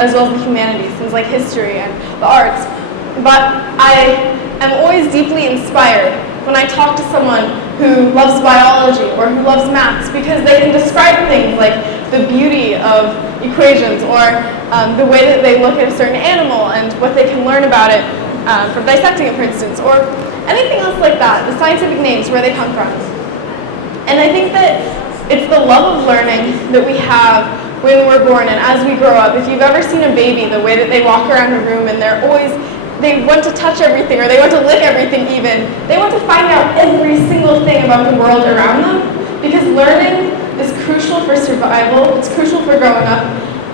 as well as the humanities, things like history and the arts. But I am always deeply inspired when I talk to someone who loves biology or who loves maths, because they can describe things like the beauty of equations or the way that they look at a certain animal and what they can learn about it from dissecting it, for instance, or anything else like that, the scientific names, where they come from. And I think that it's the love of learning that we have when we're born and as we grow up. If you've ever seen a baby, the way that they walk around a room and they want to touch everything, or they want to lick everything even. They want to find out every single thing about the world around them, because learning is crucial for survival, it's crucial for growing up,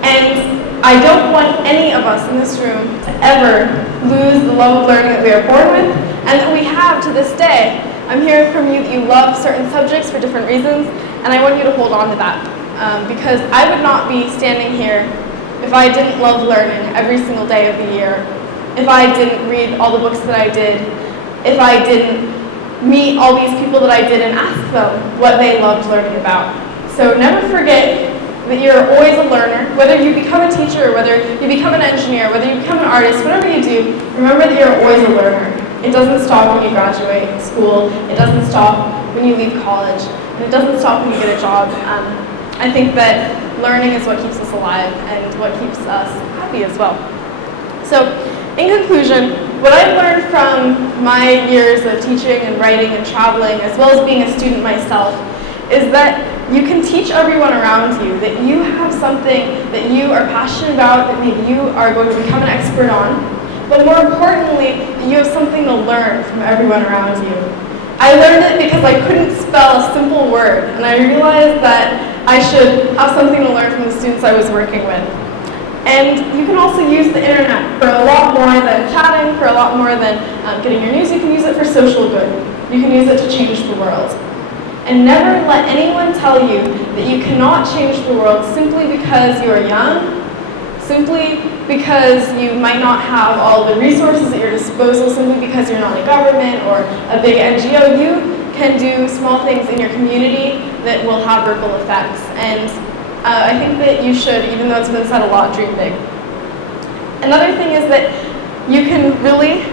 and I don't want any of us in this room to ever lose the love of learning that we are born with, and that we have to this day. I'm hearing from you that you love certain subjects for different reasons, and I want you to hold on to that, because I would not be standing here if I didn't love learning every single day of the year, if I didn't read all the books that I did, if I didn't meet all these people that I did and ask them what they loved learning about. So never forget that you're always a learner. Whether you become a teacher, or whether you become an engineer, whether you become an artist, whatever you do, remember that you're always a learner. It doesn't stop when you graduate school, it doesn't stop when you leave college, and it doesn't stop when you get a job. I think that learning is what keeps us alive and what keeps us happy as well. So, in conclusion, what I've learned from my years of teaching and writing and traveling, as well as being a student myself, is that you can teach everyone around you, that you have something that you are passionate about, that maybe you are going to become an expert on, but more importantly, you have something to learn from everyone around you. I learned it because I couldn't spell a simple word, and I realized that I should have something to learn from the students I was working with. And you can also use the internet for a lot more than chatting, for a lot more than getting your news. You can use it for social good. You can use it to change the world. And never let anyone tell you that you cannot change the world simply because you are young, simply because you might not have all the resources at your disposal, simply because you're not a government or a big NGO. You can do small things in your community that will have ripple effects. And I think that you should, even though it's been said a lot, dream big. Another thing is that you can really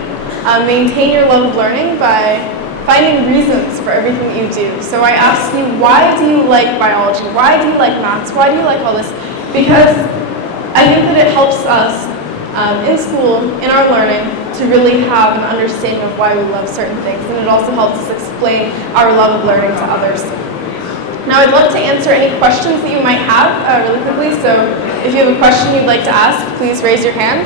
maintain your love of learning by finding reasons for everything you do. So I ask you, why do you like biology? Why do you like maths? Why do you like all this? Because I think that it helps us in school, in our learning, to really have an understanding of why we love certain things. And it also helps us explain our love of learning to others. Now, I'd love to answer any questions that you might have really quickly, so if you have a question you'd like to ask, please raise your hand.